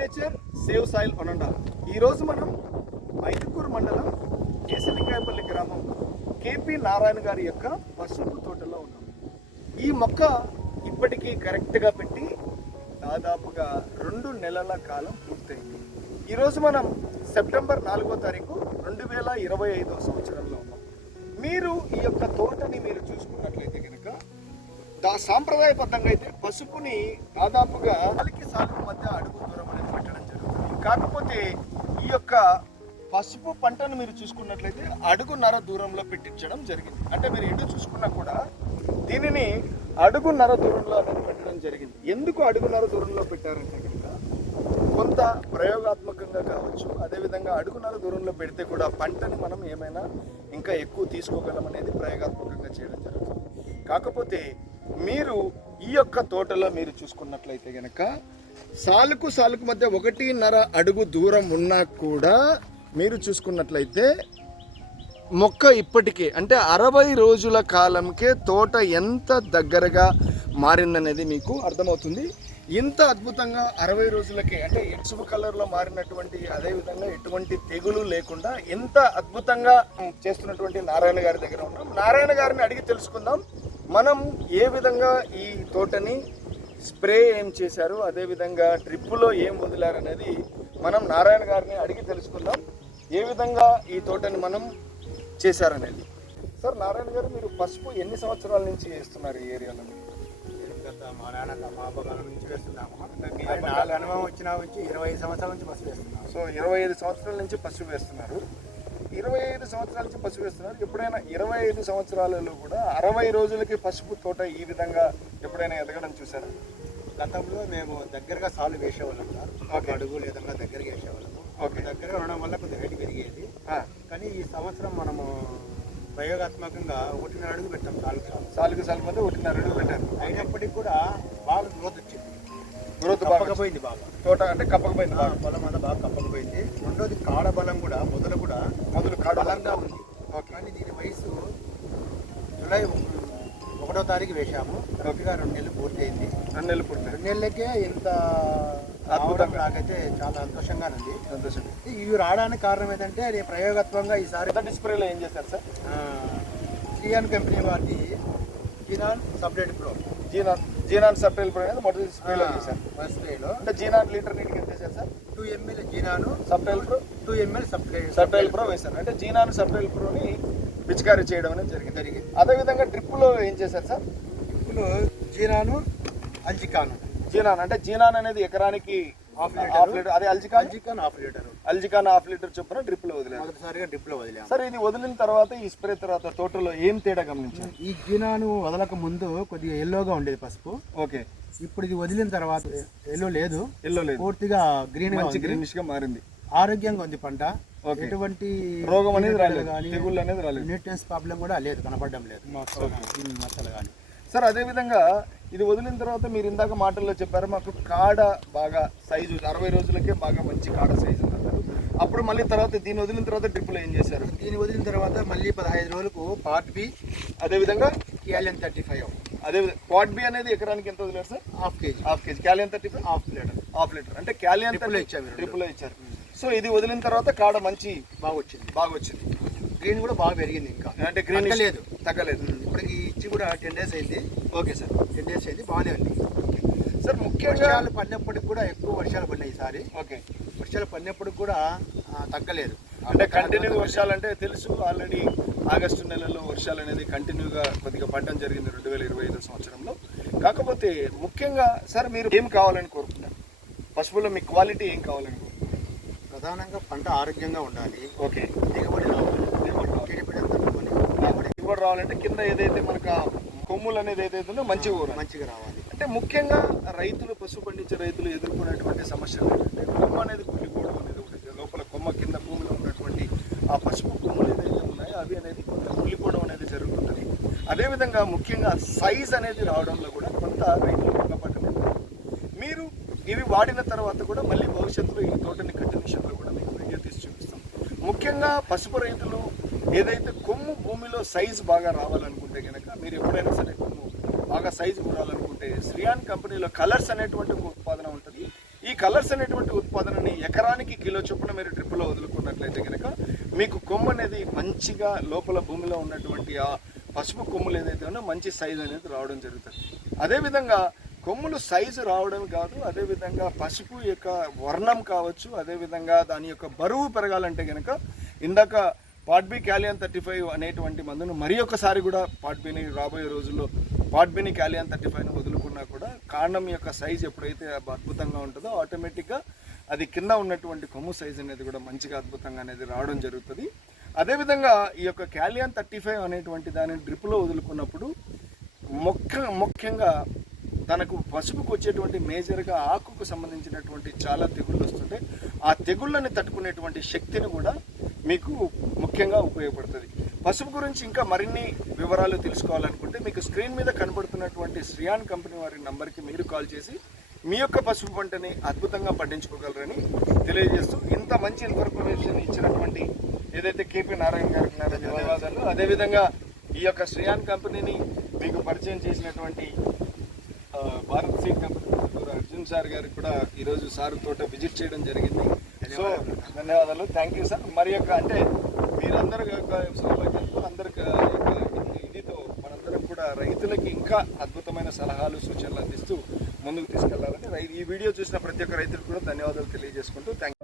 Nature save soil అనండా. ఈరోజు మనం మైదుకూరు మండలం కేశలింగాయపల్లి గ్రామం కేపీ నారాయణ గారి యొక్క పసుపు తోటలో ఉన్నాం. ఈ మొక్క ఇప్పటికీ కరెక్ట్గా పెట్టి దాదాపుగా 2 నెలల కాలం పూర్తయింది. ఈరోజు మనం సెప్టెంబర్ 4వ తారీఖు 2025వ సంవత్సరంలో ఉన్నాం. మీరు ఈ యొక్క తోటని మీరు చూసుకున్నట్లయితే కనుక సాంప్రదాయబద్ధంగా అయితే పసుపుని దాదాపుగా సాలుకి మధ్య అడుగు దూరం అనేది పెట్టడం జరుగుతుంది. కాకపోతే ఈ యొక్క పసుపు పంటను మీరు చూసుకున్నట్లయితే అడుగున్నర దూరంలో పెట్టించడం జరిగింది. అంటే మీరు ఎటు చూసుకున్నా కూడా దీనిని అడుగున్నర దూరంలో అనేది పెట్టడం జరిగింది. ఎందుకు అడుగున్నర దూరంలో పెట్టారంటే కనుక కొంత ప్రయోగాత్మకంగా కావచ్చు, అదేవిధంగా అడుగున్నర దూరంలో పెడితే కూడా పంటని మనం ఏమైనా ఇంకా ఎక్కువ తీసుకోగలం అనేది ప్రయోగాత్మకంగా చేయడం జరుగుతుంది. కాకపోతే మీరు ఈ యొక్క తోటలో మీరు చూసుకున్నట్లయితే కనుక సాలుకు మధ్య 1.5 అడుగు దూరం ఉన్నా కూడా మీరు చూసుకున్నట్లయితే మొక్క ఇప్పటికే అంటే 60 రోజుల కాలంకే తోట ఎంత దగ్గరగా మారిందనేది మీకు అర్థమవుతుంది. ఇంత అద్భుతంగా 60 రోజులకే అంటే ఎసుపు కలర్లో మారినటువంటి, అదేవిధంగా ఎటువంటి తెగులు లేకుండా ఎంత అద్భుతంగా చేస్తున్నటువంటి నారాయణ గారి దగ్గర ఉన్నాం. నారాయణ గారిని అడిగి తెలుసుకుందాం మనం ఏ విధంగా ఈ తోటని స్ప్రే ఏం చేశారు, అదేవిధంగా డ్రిప్పులో ఏం వదిలారు అనేది మనం నారాయణ గారిని అడిగి తెలుసుకుందాం. ఏ విధంగా ఈ తోటని మనం చేశారనేది. సార్ నారాయణ గారు, మీరు పసుపు ఎన్ని సంవత్సరాల నుంచి వేస్తున్నారు ఈ ఏరియాలో? మా నాన్న నుంచి వేస్తున్నాము. నాలుగు అనుభవం వచ్చిన నుంచి 25 సంవత్సరాల నుంచి పసుపు వేస్తున్నాము. సో 25 సంవత్సరాల నుంచి పసుపు వేస్తున్నారు. 25 సంవత్సరాల నుంచి పసుపు వేస్తున్నారు. ఎప్పుడైనా 25 సంవత్సరాలలో కూడా 60 రోజులకి పసుపు తోట ఈ విధంగా ఎప్పుడైనా ఎదగడం చూసారా? గతంలో మేము దగ్గరగా సాలు వేసేవాళ్ళం సార్. ఒక అడుగు లేదంగా దగ్గరగా వేసేవాళ్ళము. దగ్గరగా ఉండడం వల్ల కొద్దిగా రేటు పెరిగేది. కానీ ఈ సంవత్సరం మనము ప్రయోగాత్మకంగా 1.5 అడుగు పెట్టాం. సాలుకు మధ్య 1.5 అడుగు పెట్టారు. అయినప్పటికీ కూడా బాగా గ్రోత్ వచ్చింది. గ్రోత్ కప్పకపోయింది బాగా తోట, అంటే కప్పకపోయింది, బలం అంతా బాగా కప్పకపోయింది. రెండోది కాడ బలం కూడా మొదలు కాడ బలంగా ఉంది. కానీ దీని వయసు జూలై 1వ తారీఖు వేసాము. కరెక్ట్గా 2 నెలలు పూర్తయింది. 2 నెలలకే ఇంత అద్భుతంగా నాకైతే చాలా సంతోషంగా ఉంది. ఇవి రావడానికి కారణం ఏంటంటే నేను ప్రయోగాత్మకంగా ఈసారి డిస్ప్లేలో ఏం చేశారు సార్? జియాన్ కంపెనీ వారి xenon separate pro xenon separate pro అనేది మొదటి స్ప్రేలో చేశారు. ఫస్ట్ స్ప్రేలో అంటే జీనాన్ లీటర్ నీటికి ఎంత వేశారు సార్? 2 ml జీనాను separate pro, 2 ml separate pro వేశారు. అంటే జీనాన్ సపరేట్ ప్రోని పిచికారీ చేయడం అనేది జరిగింది. అదేవిధంగా డ్రిప్పులో ఏం చేశారు సార్? డ్రిప్పులో జీనాను అల్జికాను. జీనాన్ అంటే జీనాన్ అనేది ఎకరానికి హాఫ్ లీటర్, అదే అల్జికాన్ హాఫ్ లీటర్ చొప్పున డ్రిప్ లో వదిలేదు. మొదటిసారిగా డ్రిప్ లో వదిలేము. సార్ ఇది వదిలిన తర్వాత ఈ స్ప్రే తర్వాత తోటలో ఏం తేడా గమనించారు? ఈ జీనాను వదలక ముందు కొద్దిగా ఎల్లోగా ఉండేది పసుపు. ఓకే. ఇప్పుడు ఇది వదిలిన తర్వాత ఎల్లో లేదు, పూర్తిగా గ్రీనిష్ గా మారింది. ఆరోగ్యంగా ఉంది పంట. ఎటువంటి రోగం అనేది రాలేదు, తెగుళ్ళు అనేది రాలేదు, న్యూట్రియన్స్ ప్రాబ్లం కూడా లేదు, కనపడడం లేదు మచ్చలు కానీ. సార్ అదేవిధంగా ఇది వదిలిన తర్వాత మీరు ఇందాక మాటల్లో చెప్పారు మాకు కాడ బాగా సైజు 60 రోజులకే బాగా మంచి కాడ సైజు అన్నారు. అప్పుడు మళ్ళీ తర్వాత దీన్ని వదిలిన తర్వాత డ్రిప్లో ఏం చేశారు? దీన్ని వదిలిన తర్వాత మళ్ళీ 15 రోజులకు పార్ట్ బి, అదేవిధంగా క్యాలియం 35. అదేవిధంగా పార్ట్ బి అనేది ఎకరానికి ఎంత వదిలేరు సార్? Half KG. క్యాలియం 35 హాఫ్ లీటర్ అంటే క్యాలియం డ్రిప్లో ఇచ్చారు. సో ఇది వదిలిన తర్వాత కాడ మంచి బాగా వచ్చింది. గ్రీన్ కూడా బాగా పెరిగింది. ఇంకా అంటే గ్రీన్ తగ్గలేదు. ఇప్పటికి ఇచ్చి కూడా 10 days అయింది. ఓకే సార్, 10 days అయింది, బాగానే ఉంది. సార్ ముఖ్యంగా వర్షాలు పడినప్పటికి కూడా ఎక్కువ వర్షాలు పడినాయి ఈసారి. ఓకే. వర్షాలు పడినప్పటికి కూడా తగ్గలేదు. అంటే కంటిన్యూ వర్షాలు అంటే తెలుసు, ఆల్రెడీ ఆగస్టు నెలలో వర్షాలు అనేది కంటిన్యూగా కొద్దిగా పడడం జరిగింది 2025 సంవత్సరంలో. కాకపోతే ముఖ్యంగా సార్ మీరు ఏం కావాలని కోరుకుంటారు? పసుపులో మీ క్వాలిటీ ఏం కావాలని కోరుకుంటారు? ప్రధానంగా పంట ఆరోగ్యంగా ఉండాలి. ఓకే. దిగుబడి రావాలంటే కింద ఏదైతే మనకు కొమ్ములు అనేది ఏదైతే ఉందో మంచిగా రావాలి. అంటే ముఖ్యంగా రైతులు, పసుపు పండించే రైతులు ఎదుర్కొనేటువంటి సమస్యలు ఏంటంటే కొమ్మ అనేది కుళ్ళిపోవడం అనేది ఉంటుంది. లోపల కొమ్మ కింద భూమిలో ఉన్నటువంటి ఆ పసుపు కొమ్ములు ఏదైతే ఉన్నాయో అవి అనేది కొంత కుళ్ళిపోవడం అనేది జరుగుతుంది. అదేవిధంగా ముఖ్యంగా సైజ్ అనేది రావడంలో కూడా కొంత రైతులు భంగపడడం. మీరు ఇవి వాడిన తర్వాత కూడా మళ్ళీ భవిష్యత్తులో ఈ తోటని కంటిన్యూషన్లో కూడా మీకు వీడియో తీసి చూపిస్తాం. ముఖ్యంగా పసుపు రైతులు ఏదైతే కొమ్ము భూమిలో సైజు బాగా రావాలనుకుంటే కనుక మీరు ఎప్పుడైనా సరే కొమ్ము బాగా సైజు కూడాలనుకుంటే శ్రీయాన్ కంపెనీలో కలర్స్ అనేటువంటి ఒక ఉత్పాదన ఉంటుంది. ఈ ఈ కలర్స్ అనేటువంటి ఉత్పాదనని ఎకరానికి కిలో చొప్పున మీరు డ్రిప్లో వదులుకున్నట్లయితే కనుక మీకు కొమ్ము అనేది మంచిగా లోపల భూమిలో ఉన్నటువంటి ఆ పసుపు కొమ్ములు ఏదైతే ఉన్నా మంచి సైజు అనేది రావడం జరుగుతుంది. అదేవిధంగా కొమ్ములు సైజు రావడం కాదు, అదేవిధంగా పసుపు యొక్క వర్ణం కావచ్చు, అదేవిధంగా దాని యొక్క బరువు పెరగాలంటే కనుక ఇందాక పాట్బీ క్యాలియన్ 35 అనేటువంటి మందును మరి ఒకసారి కూడా పాట్బీని రాబోయే రోజుల్లో పాట్బీని క్యాలియన్ 35ను వదులుకున్నా కూడా కాండం యొక్క సైజు ఎప్పుడైతే అద్భుతంగా ఉంటుందో ఆటోమేటిక్గా అది కింద ఉన్నటువంటి కొమ్ము సైజు అనేది కూడా మంచిగా అద్భుతంగా అనేది రావడం జరుగుతుంది. అదేవిధంగా ఈ యొక్క క్యాలియన్ 35 అనేటువంటి దానిని డ్రిప్లో వదులుకున్నప్పుడు ముఖ్యంగా తనకు పసుపుకు వచ్చేటువంటి మేజర్గా ఆకుకు సంబంధించినటువంటి చాలా తెగుళ్ళు వస్తుంటాయి. ఆ తెగుళ్ళని తట్టుకునేటువంటి శక్తిని కూడా మీకు ముఖ్యంగా ఉపయోగపడుతుంది. పసుపు గురించి ఇంకా మరిన్ని వివరాలు తెలుసుకోవాలనుకుంటే మీకు స్క్రీన్ మీద కనబడుతున్నటువంటి శ్రియాన్ కంపెనీ వారి నంబర్కి మీరు కాల్ చేసి మీ యొక్క పసుపు పంటని అద్భుతంగా పండించుకోగలరని తెలియజేస్తూ ఇంత మంచి ఇన్ఫర్మేషన్ ఇచ్చినటువంటి ఏదైతే కేపీ నారాయణ గారికి ధన్యవాదాలు. అదేవిధంగా ఈ యొక్క శ్రియాన్ కంపెనీని మీకు పరిచయం చేసినటువంటి Bharat seed company Arjun sir గారికి కూడా ఈరోజు సార్ తోట విజిట్ చేయడం జరిగింది. సో ధన్యవాదాలు, థ్యాంక్ యూ సార్. మరి యొక్క అంటే మీరందరూ సౌలభ్యంతో అందరికి ఇదితో మనందరం కూడా రైతులకి ఇంకా అద్భుతమైన సలహాలు సూచనలు అందిస్తూ ముందుకు తీసుకెళ్లాలని ఈ వీడియో చూసిన ప్రతి ఒక్క రైతులకు కూడా ధన్యవాదాలు తెలియజేసుకుంటూ థ్యాంక్